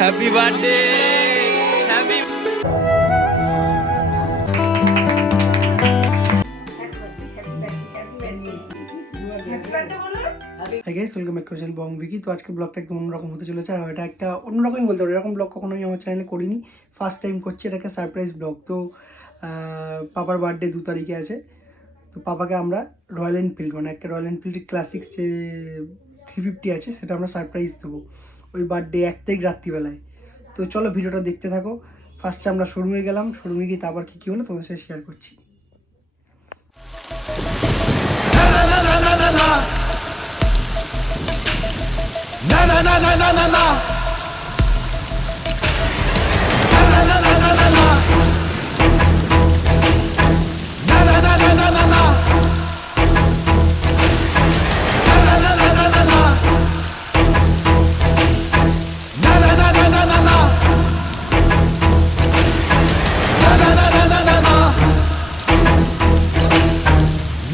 Happy birthday happy hi guys, welcome back to channel Bong Vicky. তো আজকে ব্লগটা একটু অন্যরকম হতে চলেছে, আর এটা একটা অন্যরকমই বলতে পারো। এরকম ব্লগ কখনো আমি আমার চ্যানেলে করিনি, ফার্স্ট টাইম করছি। এটা একটা সারপ্রাইজ ব্লগ। তো পাপার বার্থডে 2 তারিখে আছে। তো পাপাকে আমরা রয়্যাল এনফিল্ড, মানে একটা রয়্যাল এনফিল্ড ক্লাসিক্স যে 350 আছে, সেটা আমরা সারপ্রাইজ দেবো ওই বার্থডে 1 তারিখ রাত্রিবেলায়। তো চলো ভিডিওটা দেখতে থাকো। ফার্স্টে আমরা শোরুমে গেলাম, শোরুমে গিয়ে তারপর কী হলো তোমাদের সাথে শেয়ার করছি। Na na na na na na na. Na na na na na na na. Na na na na na na na. Na na na na na na na. Na na na na na na na. Na na na na na na na.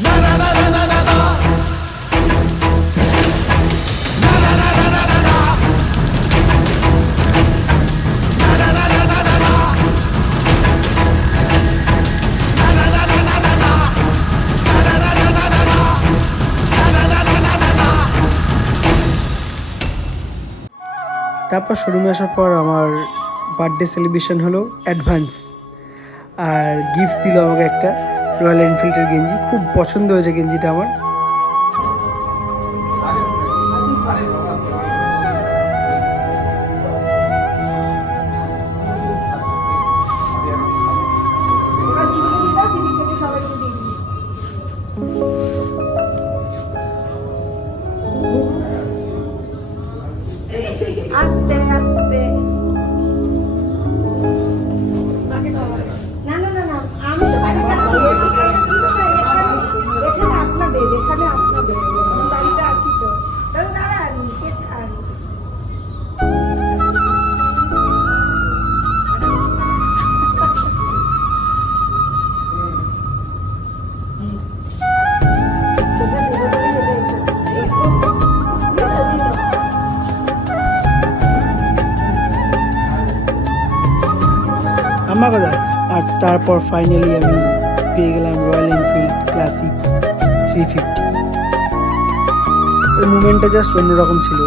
Na na na na na na na. তারপর শোরুমে আসার পর আমার birthday celebration হলো advance, আর gift দিল আমাকে একটা royal এনফিল্ডের গেঞ্জি। খুব পছন্দ হয়েছে গেঞ্জিটা আমার। আস্তে আস্তে না না না না, আমি তো বাড়িতে আছি। এখানে আপনাদের আমি বাড়িতে আছি। তো দাঁড়ান আমার কথা। আর তারপর ফাইনালি আমি পেয়ে গেলাম রয়্যাল এনফিল্ড ক্লাসিক 350। ওই মুভমেন্টটা জাস্ট অন্যরকম ছিল।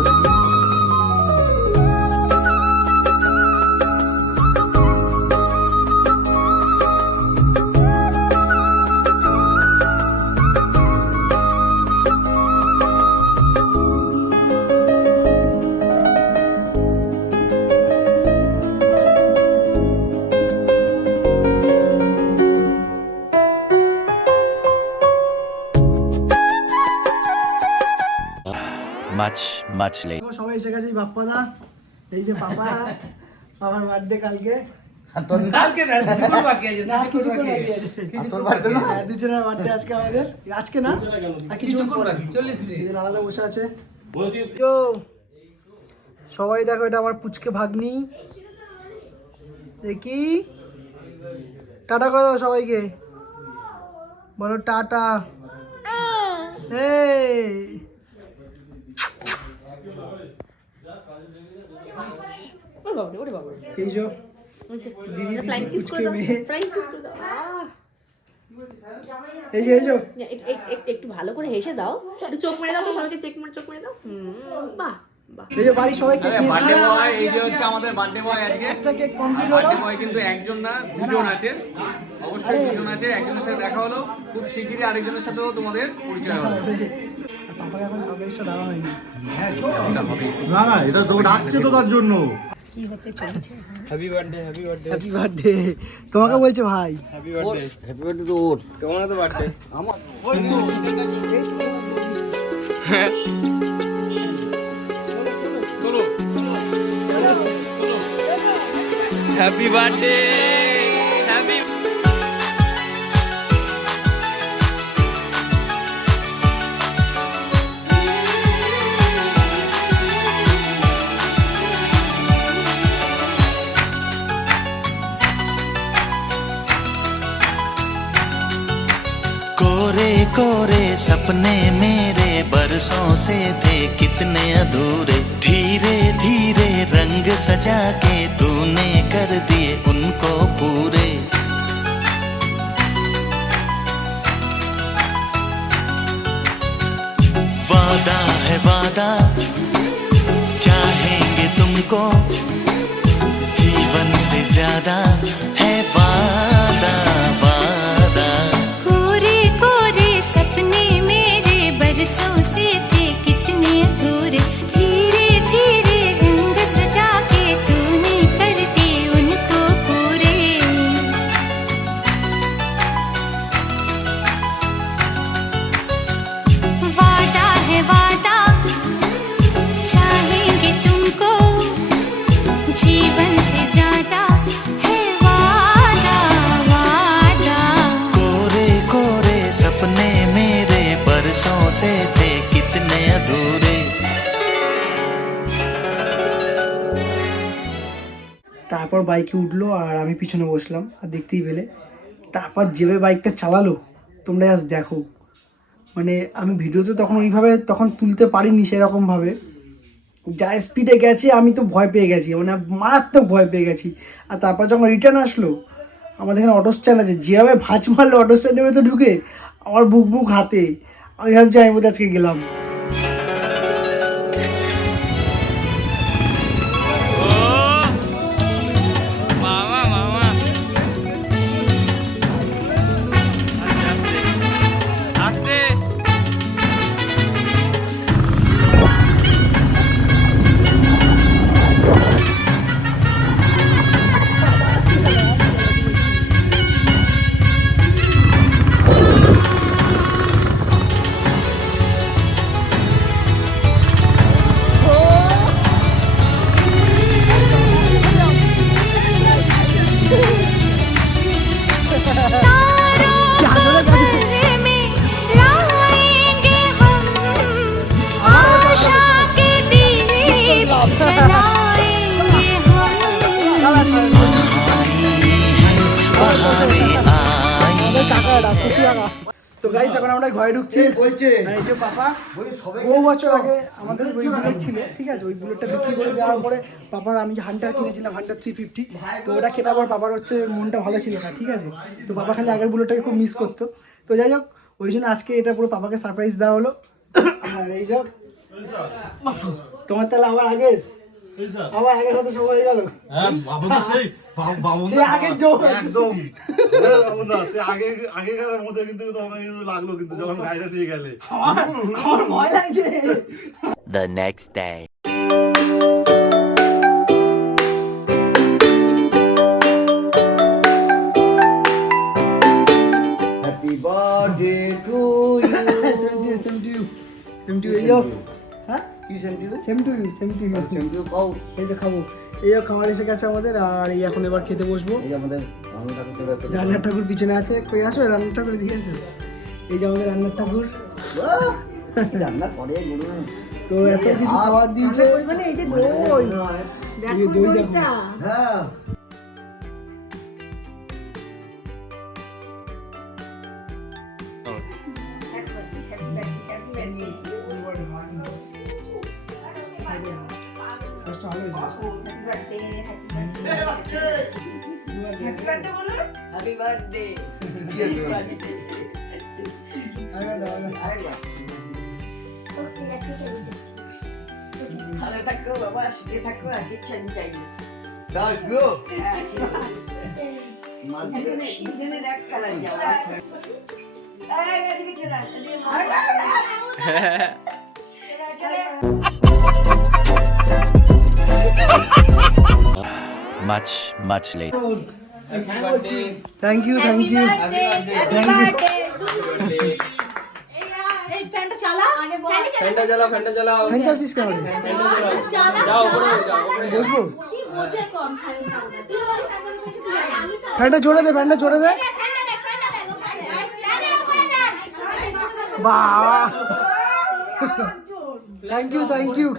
Much late. সবাই এসে গেছে। বাপ্পাদা, এই যে পাপা, আমার বার্থডে কালকে। কালকে না দুপুর বাকি আছে না, কিছুক্ষণ বাকি আছে। হ্যাঁ, দুজনের বার্থডে আজকে আমাদের। আজকে না, আর কিছুক্ষণ বাকি 40 মিনিট। এই যে আলাদা বসে আছে। তো সবাই দেখো, এটা আমার পুচকে ভাগ্নি। দেখি, টাটা করে দাও সবাইকে, বলো টাটা। এই এই যে দিদি পুচকে মেয়ে। এই যে একটু ভালো করে হেসে দাও, একটু চোখ মেরে দাও, তো সবাইকে চোখ মেরে দাও। বাহ বাহ। এই যে বাড়ি সবাই কেক নিয়ে বার্থডে এসেছে। বয়, এই যে হচ্ছে আমাদের বার্থডে বয় আজকে। একটা কেক কমপ্লিট হলো। বার্থডে বয় কিন্তু একজন না, দুজন আছে। অবশ্যই দুজন আছে। একজনের সাথে দেখা হলো, খুব শিগগিরই আরেকজনের সাথেও তোমাদের পরিচয় হবে। আর পাপাকে এখন সারপ্রাইজটা দেওয়া হয়নি। না না, এটা তো ডাকছে তো তার জন্য। কি হতে চলেছে? Happy birthday happy birthday happy birthday তোমাকে বলছে ভাই। হ্যাপি বার্থডে হ্যাপি বার্থডে তো ওর। কেমন আছে বার্থডে? আমার চলো হ্যাপি বার্থডে হ্যাপি করে করে सपने मेरे बरसों से थे कितने अधूरे, धीरे धीरे रंग सजा के तूने कर दिए उनको पूरे। वादा है वादा, चाहेंगे तुमको, जीवन से ज्यादा है वादा वादा। कोरे कोरे सपने मेरे बरसों से थे कितने अधूरे, धीरे धीरे रंग सजा के तूने कर दिए उनको पूरे। वादा है वादा, चाहेंगे तुमको, जीवन से ज्यादा है वादा वादा। कोरे कोरे सपने मेरे बरसों से थे कितने अधूरे। তারপর বাইকে উঠলো আর আমি পিছনে বসলাম, আর দেখতেই পেলে তারপর যেভাবে বাইকটা চালালো তোমরা আজ দেখো। মানে আমি ভিডিওতে তখন ওইভাবে তখন তুলতে পারিনি সেরকমভাবে, যা স্পিডে গেছে আমি তো ভয় পেয়ে গেছি, মানে মারাত্মক ভয় পেয়ে গেছি। আর তারপর যখন রিটার্ন আসলো, আমাদের এখানে অটো স্ট্যান্ড আছে, যেভাবে ভাঁজ মারলো অটো স্ট্যান্ডের ভেতরে ঢুকে, আমার বুক বুক হাতে, আমি ভাবছি আমি বোধহয় আজকে গেলাম। তো গাইস এখন আমরা ঘরে ঢুকছি, বলছে এই যে পাপা বহু বছর আগে আমাদের ওই বুলেট ছিল, ঠিক আছে, ওই বুলেটটা বিক্রি করে দেওয়ার পরে পাপার আমি যে হান্টার কিনেছিলাম, হান্টার 350, তো ওটা কেনার পর পাপার হচ্ছে মনটা ভালো ছিল না, ঠিক আছে, তো পাপা খালি আগের বুলেটটাকে খুব মিস করতো। তো যাই হোক, ওই জন্য আজকে এটা পুরো পাপাকে সারপ্রাইজ দেওয়া হলো। আর এই যাক তোমার তাহলে আমার আগের মতো সব হয়ে গেল। সে আগের যোগ একদম আগেকার মধ্যে কিন্তু তোমাকে লাগলো, কিন্তু যখন গাড়িটা নিয়ে গেলে আমার ভয় লাগছে। The next day. Happy birthday to you. Same to you. Same to you. হ্যাঁ? Same to you. Same to you. Same to you. Same to you. খাও। এই যে খাবো, এই খাবার এসে গেছে আমাদের, আর এই এখন এবার খেতে বসবো। এই যে আমাদের রান্না ঠাকুর চলে আসছে। রান্নার ঠাকুর পিছনে আছে, কই আসো রান্নার ঠাকুর দিয়ে আসো। এই যে আমাদের রান্নার ঠাকুর, বাহ! রান্না করে গুরু। তো এত কিছু খাবার দিয়েছে। মানে এই যে দই, এই যে দই দেখো। হ্যাঁ। Happy birthday. ভালো থাকো বাবা, সুখে থাকো, আর কিচ্ছু আমি চাই না। দুজনের এক কালার যাওয়া। Much later. Thank you, thank you, thank you. এই ফ্যানটা চালা, আগে বল। ফ্যানটা জ্বালাও। ফ্যান চালাচ্ছিস কেন? চালা, যাও উপরে যাও, বসবো? কি বোঝে কম ফ্যানটা? তুই বল ফ্যানটা কিছু কি জানি? আমি তো ফ্যানটা জোরে দে, ফ্যানটা জোরে দে। বাহ, thank you, thank you.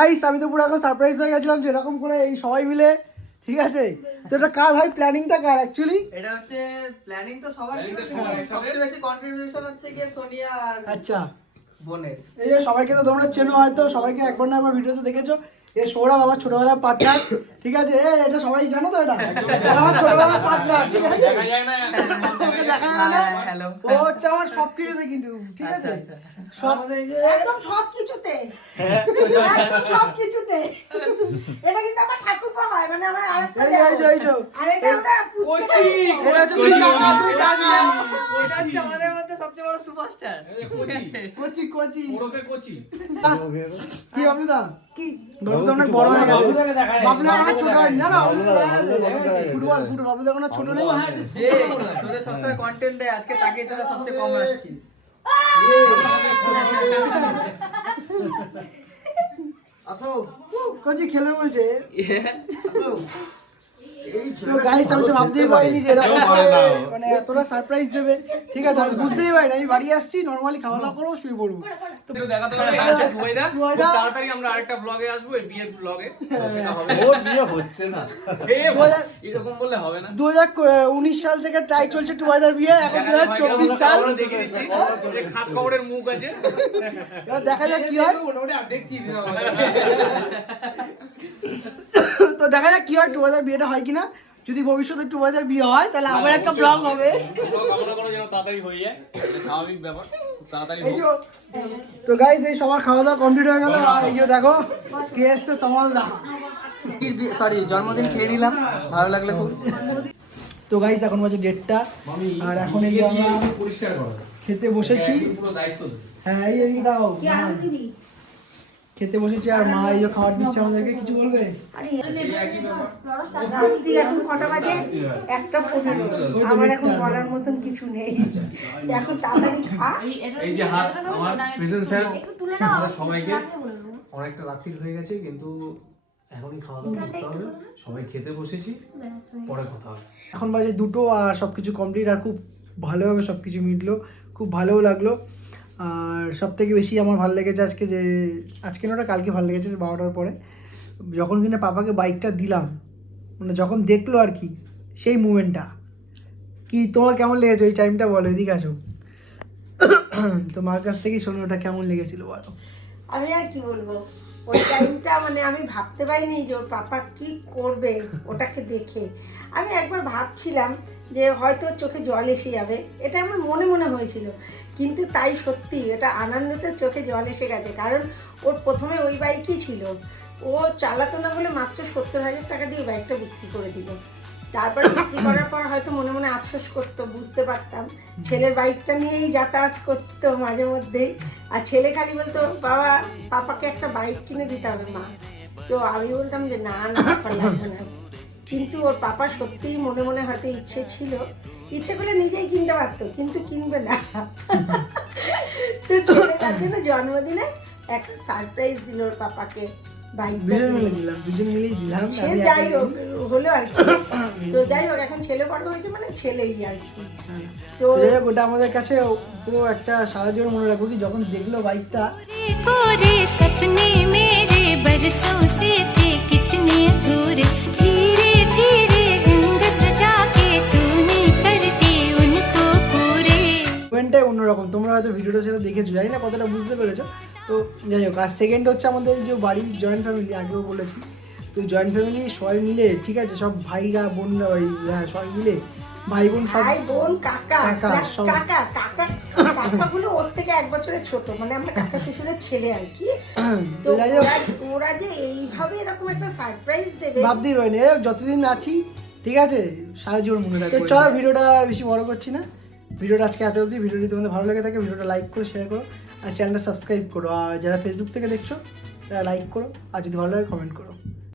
Guys আমি তো পুরো এখন সারপ্রাইজ হয়ে গেছিলাম যে এরকম করে এই সবাই মিলে, ঠিক আছে? তো এটা কার ভাই, প্ল্যানিংটা কার অ্যাকচুয়ালি? এটা হচ্ছে প্ল্যানিং তো সবার, Planning তো সবার একসাথে। সবচেয়ে বেশি কন্ট্রিবিউশন হচ্ছে গিয়ে সোনিয়া আর আচ্ছা, বোনের। এই যে সবাইকে তো তোমরা চেনো হয়তো, সবাইকে একবার না একবার ভিডিওতে দেখেছো। এ সৌরভ আমার ছোটবেলার পার্টনার, ঠিক আছে? এটা সবাই জানো তো, এটা আমার ছোটবেলার পার্টনার, ঠিক আছে? দেখা যায় না ওকে দেখা যায় না, হ্যালো। ও হচ্ছে আমার সবকিছুতে কিন্তু, ঠিক আছে? সব একদম সব কিছুতে, একদম সব কিছুতে। এটা কিন্তু আমার ঠাকুরপা হয়, মানে আমার আরেকটা এই যে, এই যে, এই যে। আর এটা আমরা পুচকে কোচি এটা হচ্ছে তুই কাকা, তুই কাকা। এটা হচ্ছে আমাদের মধ্যে সবচেয়ে বড় সুপারস্টার। কোচি কোচি ওরফে কোচি। কি বাবলু দা? কি বাবলু দা অনেক বড় হয়ে গেছে। বাবলু দা অনেক ছোট হয় না, না ফুটবল বাবলু দা কোনো ছোট নেই। যে তোদের সবসময় কন্টেন্ট দেয়, আজকে তাকেই তোরা সবচেয়ে কম রাখছিস। কোচি খেলবে বলছে। এই তো গাইস আমি তো ভাবতেই পারিনি যে এরকম করে মানে এতটা সারপ্রাইজ দেবে, ঠিক আছে? আমি বুঝতেই পারি না, আমি বাড়ি আসছি নরমালি খাওয়া দাওয়া করবো, শুয়ে পড়বো। তো দেখাতে হবে আছে টুবাইদা। টুবাইদা। খুব তাড়াতাড়ি আমরা আরেকটা ব্লগে আসবো, এই বিয়ের ব্লগে। সেটা হবে। ওর বিয়ে হচ্ছে না। এরকম বললে হবে না। 2019 সাল থেকে ট্রাই চলছে টুবাইদার বিয়ে, এখন 2024 সাল। আমরা দেখে দিচ্ছি যে খাস খবরের মুখ আছে। এবার দেখা যাক কি হয়। মোটামুটি আর দেখছি তো দেখা যাক কি হয়, টুবাইদার বিয়েটা হয় কিনা। যদি ভবিষ্যতে টুবাইদার বিয়ে হয় তাহলে আবার একটা ব্লগ হবে। কামনা করো যেন তাড়াতাড়ি হয়ে যায়, স্বাভাবিক ব্যাপার, খুব তাড়াতাড়ি এই হোক। যে, তো গাইস এই সবার খাওয়া দাওয়া কমপ্লিট হয়ে গেল, আর এই যে দেখো কে এসছে, তমাল দা। সরি, জন্মদিন খেয়ে নিলাম, ভালো লাগলো খুব। তো গাইস এখন বাজে 1:30, আর এখন এই যে আমরা পরিষ্কার করো, খেতে বসেছি। পুরো দায়িত্ব দে। হ্যাঁ এই এদিকে দাও, খেতে বসেছি আর মা এই যে খাবার দিচ্ছে আমাদেরকে। কিছু বলবে? রাত্রি এখন কটা বাজে? 1:15। আমার এখন বলার মতন কিছু নেই, এখন তাড়াতাড়ি খা। এই যে হাত আমার প্রেজেন্ট স্যার, আমাদের সবাইকে অনেকটা রাত্রি হয়ে গেছে, কিন্তু এখনই খাওয়া দাওয়া করতে হবে। সবাই খেতে বসেছি, পরে কথা হবে। এখন বাজে 2টো আর সব কিছু কমপ্লিট, আর খুব ভালোভাবে সব কিছু মিটলো, খুব ভালোও লাগলো। আর সব থেকে বেশি আমার ভালো লেগেছে আজকে, যে আজকে না, ওটা কালকে ভালো লেগেছে 12টার পরে যখন কিনা পাপাকে বাইকটা দিলাম, মানে যখন দেখলো আর কি সেই মুমেন্টটা। কি তোমার কেমন লেগেছে ওই টাইমটা, বলো, এদিকে আসো। তো মার কাছ থেকেই শোনো ওটা কেমন লেগেছিল বলো। আমি আর কি বলবো, ওই টাইমটা মানে আমি ভাবতে পারিনি যে ওর পাপা কি করবে ওটাকে দেখে। আমি একবার ভাবছিলাম যে হয়তো চোখে জল এসে যাবে, এটা আমার মনে মনে হয়েছিল, কিন্তু তাই সত্যি এটা আনন্দেতে চোখে জল এসে গেছে। কারণ ওর প্রথমে ওই বাইকই ছিল, ও চালাতো না বলে মাত্র 70,000 টাকা দিয়ে বাইকটা বিক্রি করে দিল। তারপরে বিক্রি করার পর হয়তো মনে মনে আফসোস করতো, বুঝতে পারতাম। ছেলের বাইকটা নিয়েই যাতায়াত করতো মাঝে মধ্যেই, আর ছেলে খালি বলতো বাবা পাপাকে একটা বাইক কিনে দিতে হবে মা। তো আমি বলতাম যে না না পাপা লাগবে না, কিন্তু ওর পাপা সত্যিই মনে মনে হয়তো ইচ্ছে ছিল, ইচ্ছে করে নিজেই কিনতে পারতো, কিন্তু কিনবে না। তো ছেলেটার জন্য জন্মদিনে একটা সারপ্রাইজ দিল ওর পাপাকে, দুজন মিলেই দিলাম। সে যাই হোক হলো আর কি। তো যাই হোক এখন ছেলে বড় হয়েছে মানে ছেলেই আর কি। তো যাই হোক, ওটা আমাদের কাছে পুরো একটা সারা জীবন মনে রাখবো। কি যখন দেখলো বাইকটা, कोरे सपने मेरे बरसों से थे कितने अधूरे धीरे धीरे रंग सजा के तूने कर दिए उनको पूरे। মোমেন্টটাই অন্যরকম। তোমরা হয়তো ভিডিওটা সেটা দেখেছো, জানি না কতটা বুঝতে পেরেছো। তো যাই হোক, আর সেকেন্ড হচ্ছে আমাদের এই যে বাড়ির জয়েন্ট ফ্যামিলি, আগেও বলেছি। তো জয়েন্ট ফ্যামিলি সবাই মিলে, ঠিক আছে, সব ভাইরা বোনরা, হ্যাঁ সবাই মিলে, ভাই বোন সব, ভাই বোন কাকা কাকা, সব। কাকা কাকা কাকাগুলো ওর থেকে 1 বছরের ছোট, মানে আমরা কাকা শ্বশুরের ছেলে আর কি। তো তো যাই হোক, ওরা যে এইভাবে এরকম একটা সারপ্রাইজ দেবে ভাবতেই পারিনি। যতদিন আছি, ঠিক আছে, সারা জীবন মনে রাখবো। তো চলো, ভিডিওটা বেশি বড় করছি না, ভিডিওটা আজকে এত অবধি। ভিডিওটি তোমাদের ভালো লেগে থাকে ভিডিওটা লাইক করো, শেয়ার করো, আর চ্যানেলটা সাবস্ক্রাইব করো। আর যারা ফেসবুক থেকে দেখছো তারা লাইক করো, আর যদি ভালো লাগে কমেন্ট করো।